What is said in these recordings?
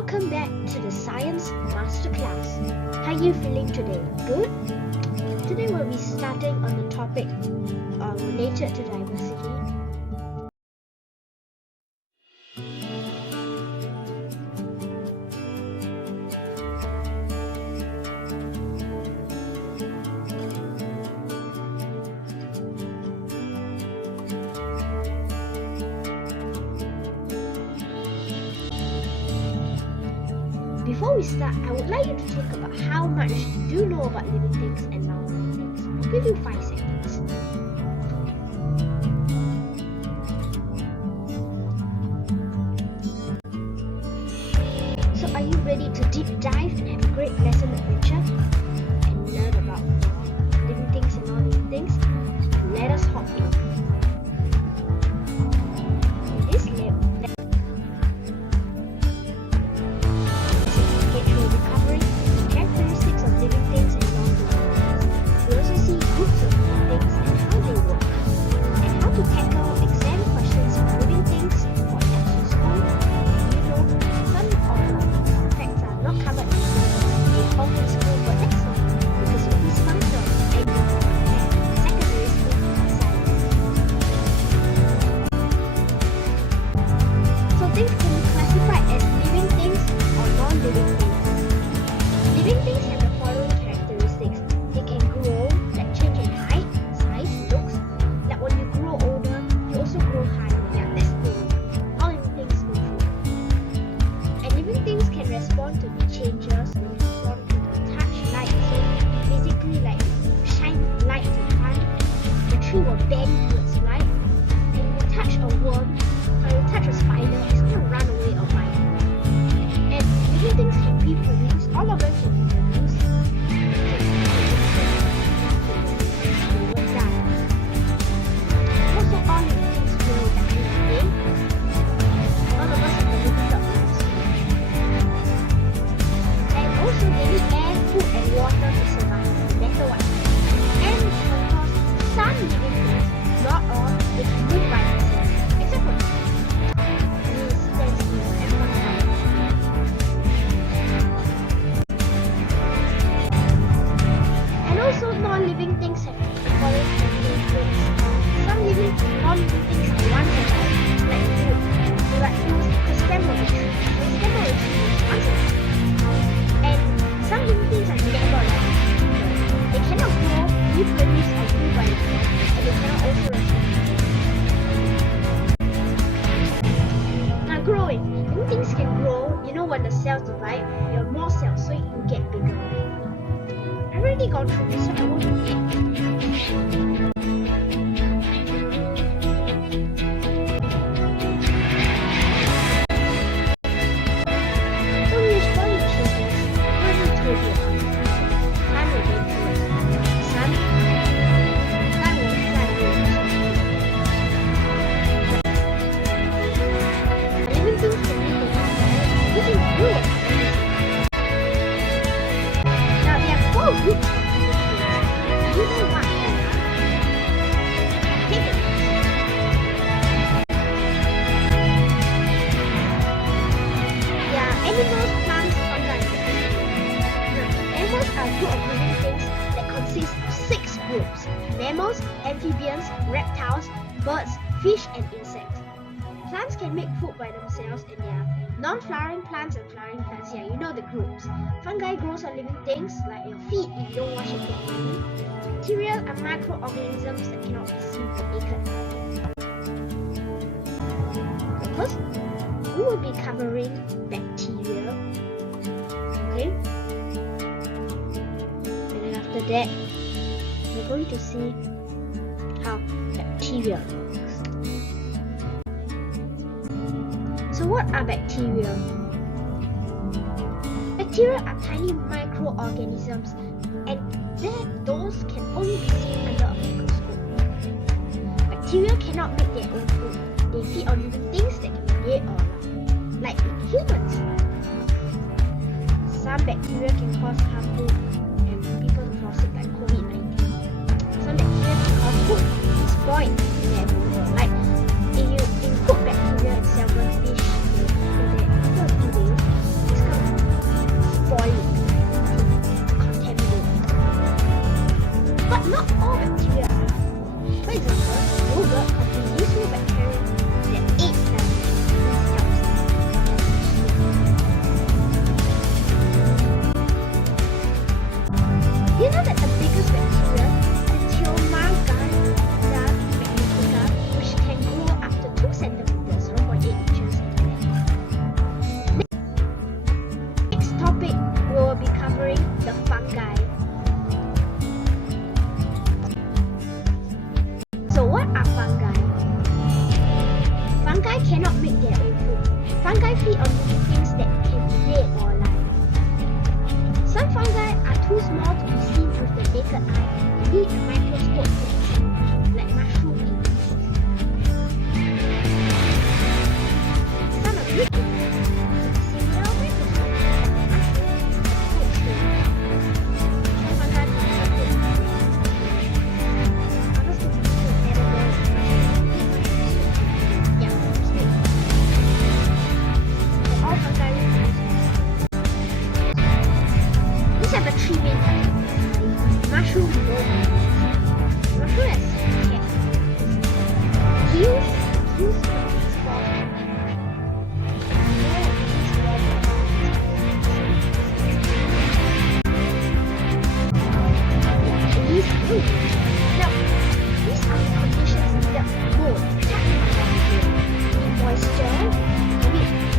Welcome back to the Science Masterclass. How are you feeling today? Good? Today we'll be starting on the topic related to diversity. Before we start, I would like you to think about how much you do know about living things and non-living things. I'll give you 5 seconds. So are you ready to deep dive and have a great lesson adventure and learn about living things and non-living things? Let us hop in. Will bend towards light, and you touch a worm or you touch a spider, it's going to run away or bite. And living things can reproduce, all of them can reproduce. They will die. Also, all living things will die one day. All of us are limited organisms. And also, they need air, food, and water to survive, no matter what. And of course, some living things, not all, they can move by themselves, except for bees, stand still, and fungi. And also, non-living things have following characteristics. Some non-living things are one sided, like food. Like the stem of a tree. The stem of a tree is one sided. And some living things are never like they cannot grow, reproduce, or move by themselves, and they cannot also respond. Now growing. Living things can grow, you know when the cells divide, you have more cells, so you get bigger. I've already gone through this, so I won't repeat. Animals, plants, fungi, and animals are a group of living things that consists of 6 groups: mammals, amphibians, reptiles, birds, fish, and insects. Plants can make food by themselves, and they are non-flowering plants and flowering plants. Yeah, you know the groups. Fungi grows on living things like your feet if you don't wash it properly. Bacteria are microorganisms that cannot be seen or naked. First, we will be covering bacteria. Okay? And then after that, we're going to see how bacteria works. So what are bacteria? Bacteria are tiny microorganisms, and those can only be seen under a microscope. Bacteria cannot make their own food. They feed on living things that can be dead or alive, like humans. Some bacteria can cause harmful and people to fall sick, like COVID-19. Some bacteria can cause food to spoil and have over. Like if you cook bacteria in salmon fish, after a few days, cannot make their own food. Fungi feed on living things that can be dead or alive. Some fungi are too small to be seen with the naked eye and need a microscope to see, like mushroom babies. Some are big enough to see without a microscope, like mushrooms and fruit trees. Some fungi are big. Others can be still edible. Yeah, still. So all fungi reproduce. These are the three main types. Mushroom below. Mushroom has gills from its spores. These fruit. Now, these are the conditions needed for mold. Moisture.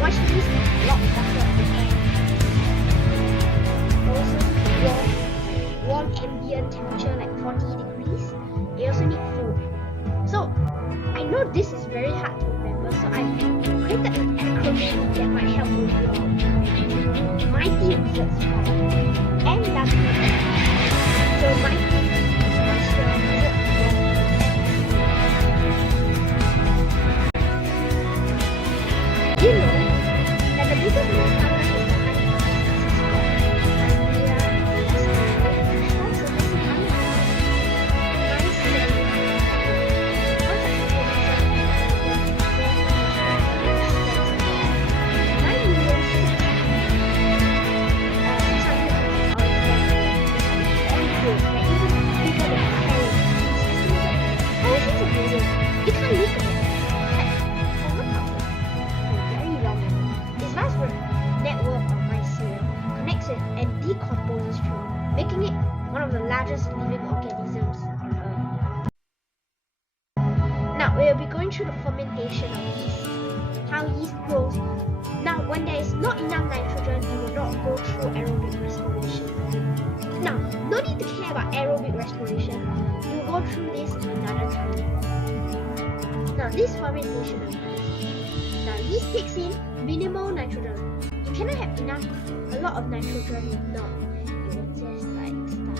Moisture is a lot better than air. Also warm ambient temperature like 40 degrees. They also need food. So I know this is very hard to remember, so I created an acronym that might help with your mighty wizards power. MWF. So mighty master wizard power. You know that the biggest power is the and decomposes through, making it one of the largest living organisms on Earth. Now we will be going through the fermentation of yeast, how yeast grows. Now when there is not enough nitrogen, it will not go through aerobic respiration. Now, no need to care about aerobic respiration, you will go through this another time. Now this fermentation of yeast. Now yeast takes in minimal nitrogen. You cannot have a lot of nitrogen if not, it will just like start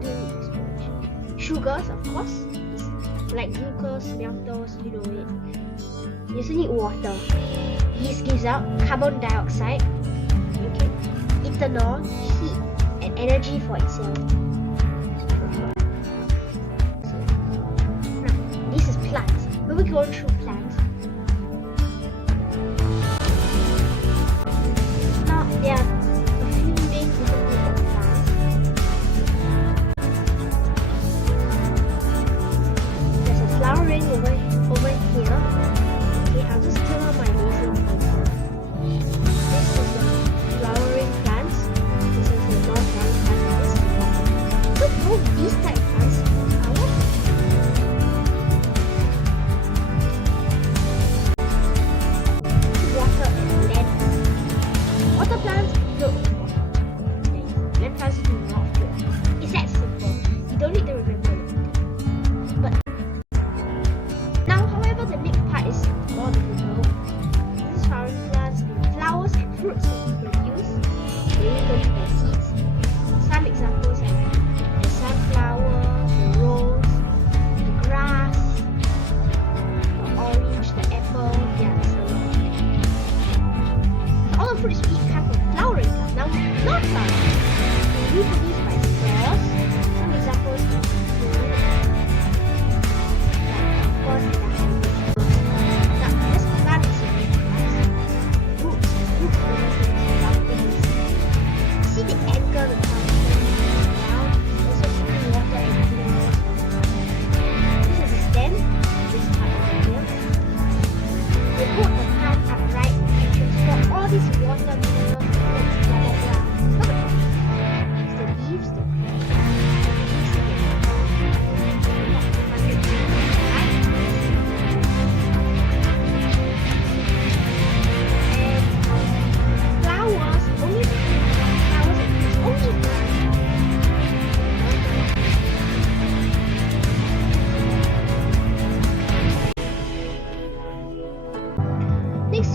doing explosion. Sugars, of course, like glucose, maltose, you know it. You also need water. Yeast gives out carbon dioxide, okay, ethanol, heat, and energy for itself. Now, this is plants. We will go through plants. There are a few main different groups of plants. There's a flowering over here. Okay, I'll just turn on my laser pointer. This is the flowering plants. This is the non-flowering plants. This is the water. So both these type of plants are water.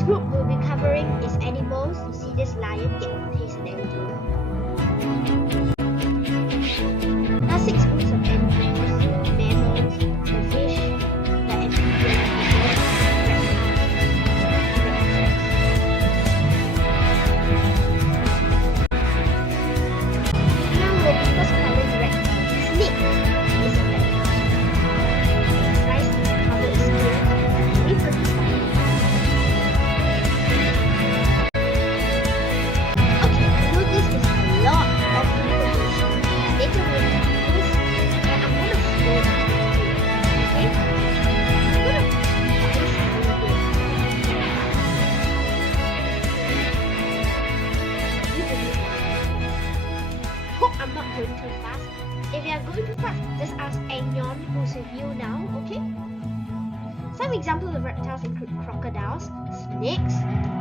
group we'll be covering is animals. You see this lion, yeah, he's an animal. There are 6 groups of animals: mammals, the fish, the amphibians, the birds, reptiles. Now we'll be first covering reptiles. Snake is a reptile. Size cover is scales. Reproduce by going too fast. If you are going too fast, just ask Agnon who's with you now, okay? Some examples of reptiles include crocodiles, snakes,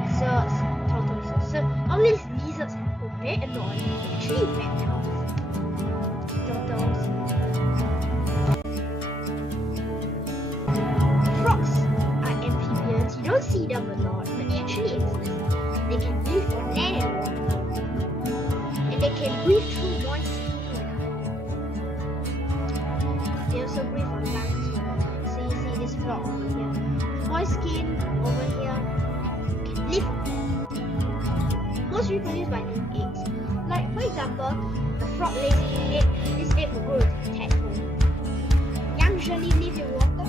lizards, tortoises. So all these lizards who are very annoying, actually reptiles. Turtles. Frogs are amphibians. You don't see them a lot, but they actually exist. They can live on land and water. And they can breathe through moist skin. They also breathe on land as well. So you see this frog over here. Moist skin over here. Can live on land. Most reproduce by laying eggs. Like for example, the frog lays an egg. This egg will grow into a tadpole. Young usually live in water.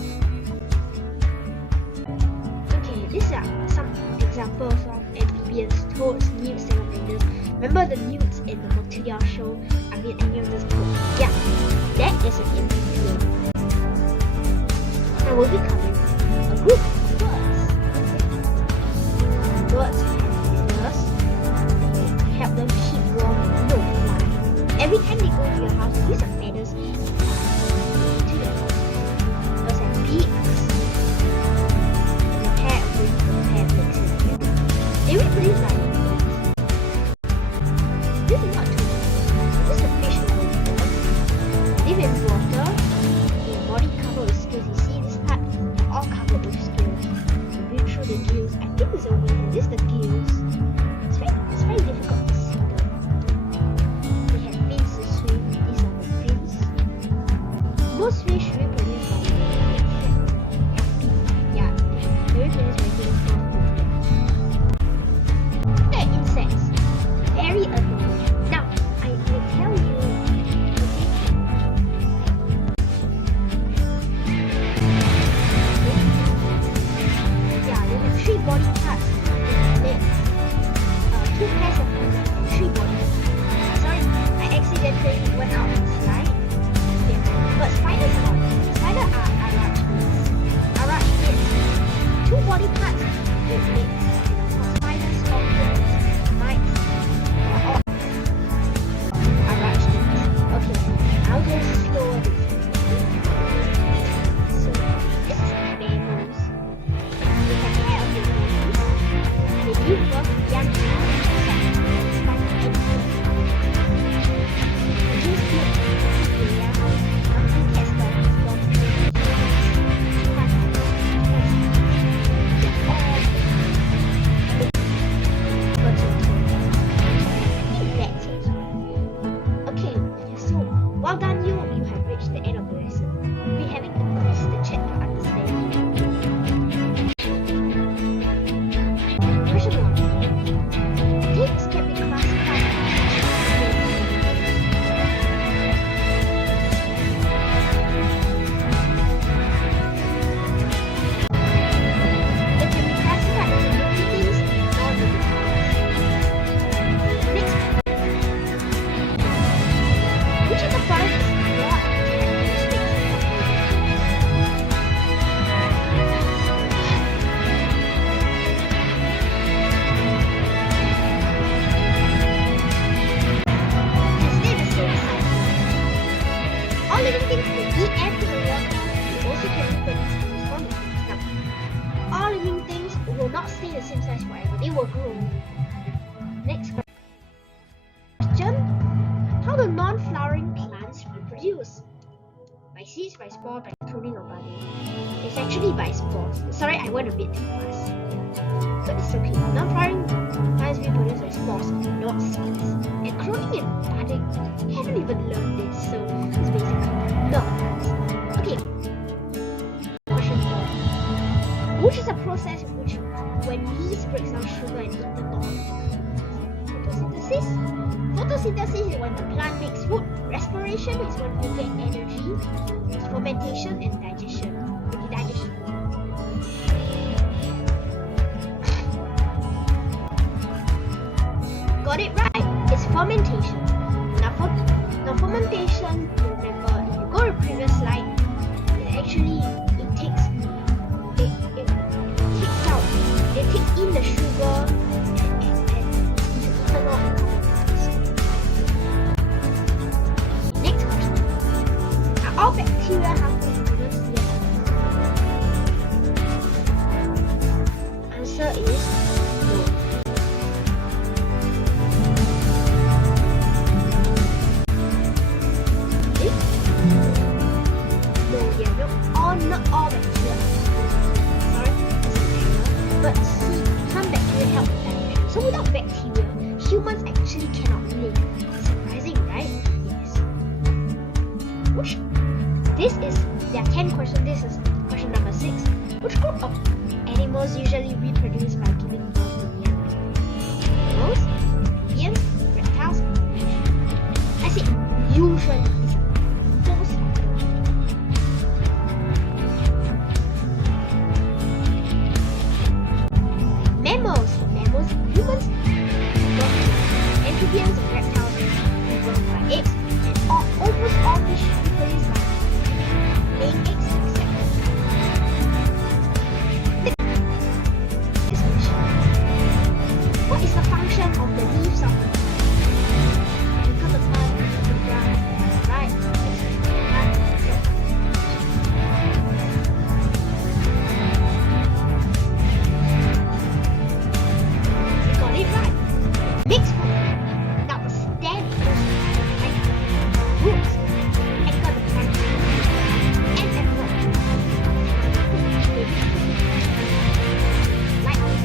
Okay, these are some examples of amphibians: toads, newts, salamanders. Remember the newts in the Motilia show? I mean, any of this book? Yeah, that is an amphibian. Now we'll be covering a group of birds. Birds have feathers to help them keep warm and no fly. Every time they go to your house, use some feathers to your house. Birds have beaks. There's a pair of wings and a pair of legs. They reproduce like this is not too much. This is a fish live in water. Their body covered with scales. You see this part? They're all covered with scales. You read through the gills. I think it's over here. This is the gills. It's very difficult to see them. They have fins to swim. These are the fins. Most fish reproduce by yeah, they reproduce by giving birth to them. They're insects. Very annoying. Now, I will tell you, yeah, they have 3 body parts. Legs, 2 pairs of feet, 3 body parts. Sorry, I accidentally went out of the slide. Yeah. But spiders are not. Spiders are arachnids. Arachnids, 2 body parts with legs. Spiders, scorpions, mites, are all arachnids. Okay, I'll go slower this time. So, this is mammals. They have hair on their bodies. They give birth to young animals like spiders and produce milk from their young. Monkey, cats, dogs, dogs, okay, so well done you have reached the end of the lesson. We'll be having a quiz to check your understanding. Question 1. Things can be classified they can be classified into living things and non-living things. Next, which of the following is not characteristics of living things? They stay the same size. All living things can eat air from the water. They also can reproduce and respond to things. Now, all living things will not stay the same size forever. They will grow. Next question. How do non-flowering plants reproduce? By seeds, by spore, by pruning or budding? It's actually by spores. Sorry, I went a bit too fast. Yeah. But it's okay. Non-flowering plants reproduce as spores, not seeds. And cloning and budding, we haven't even learned this, so it's basically not plants. Okay. Question 4. Which is a process in which when yeast breaks down sugar and ethanol? Photosynthesis. Photosynthesis is when the plant makes food. Respiration is when you get energy. It's fermentation and digestion. Okay, digestion. Got it right. It's fermentation. Now fermentation, remember, if you go to the previous slide, it actually takes in the sugar and ethanol and carbon dioxide. Next question. Are all bacteria harmful to humans? Yes. Answer is no. Not all bacteria. Sorry, but some bacteria help with digestion. So without bacteria, humans actually cannot live. Surprising, right? Yes. There are 10 questions. This is question number 6. Which group of animals usually reproduce by giving birth to young? Mammals, amphibians, reptiles, fish. I said usually. Mammals, humans, amphibians, and reptiles give birth by eggs, and almost all fish reproduce by laying eggs except this question. What is the function of the leaves of the plant? Cut the plant, the ground, right? Mixed fruit. Now the stem roots anchor the plant and absorb like this.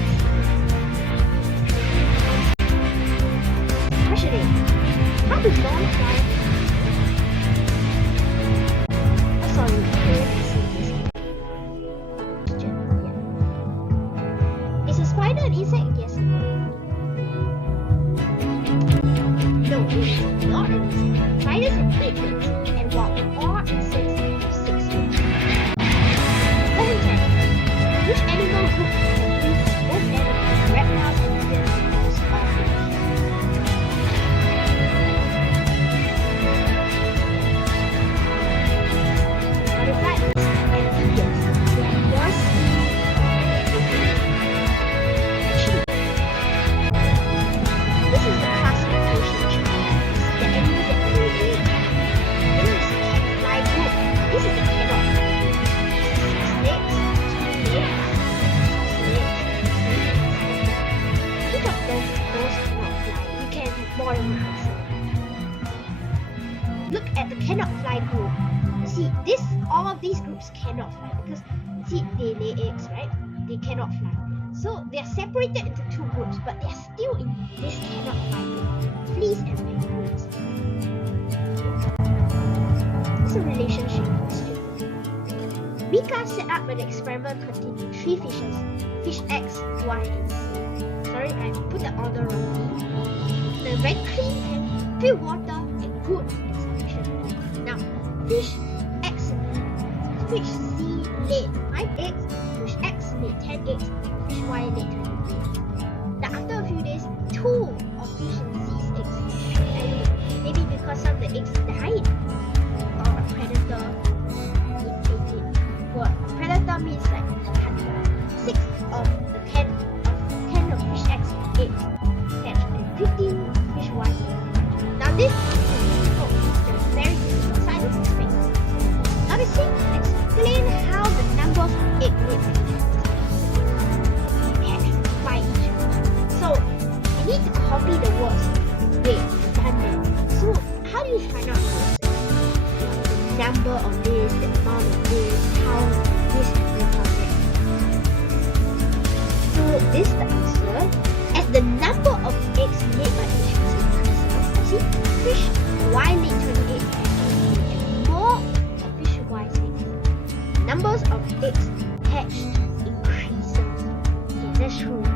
Question 8. How do non-flowering Is a spider an insect? Yes or no? No, it is not an insect. Spiders have 8 legs, and while all insects have 6 legs. Question 10. Which animal group includes both animals, reptiles, amphibians, and most all fish? Got it right, it's amphibians. They have more Actually, this is the classification chart. The animals that lay eggs. This is the can-fly group. This is the cannot fly group. 6 legs, 2 legs, 6 legs, 2 legs. Each of those cannot fly. You can have more than one answer. Look at the cannot fly group. See, all of these groups cannot fly because see they lay eggs, right? They cannot fly. So they are separated into 2 groups, but they are still in this cannot fly group. Fleas and penguins. It's a relationship question. Mika set up an experiment containing 3 fishes: fish X, Y, and Z. Sorry, I put the order wrongly. The very clean and pure water and good exhalation. Now, fish Z laid 5 eggs, fish X laid 10 eggs, fish Y laid 20 eggs. Now after a few days, 2 of fish Z's eggs hatched. Maybe because some of the eggs died or a predator ate it. Well, predator means like hunter. 6 of the 10 of fish X eggs hatched and 15 fish Y eggs. Now this is the very difficult science experiment. Now let's explain how the number of egg laid That's true.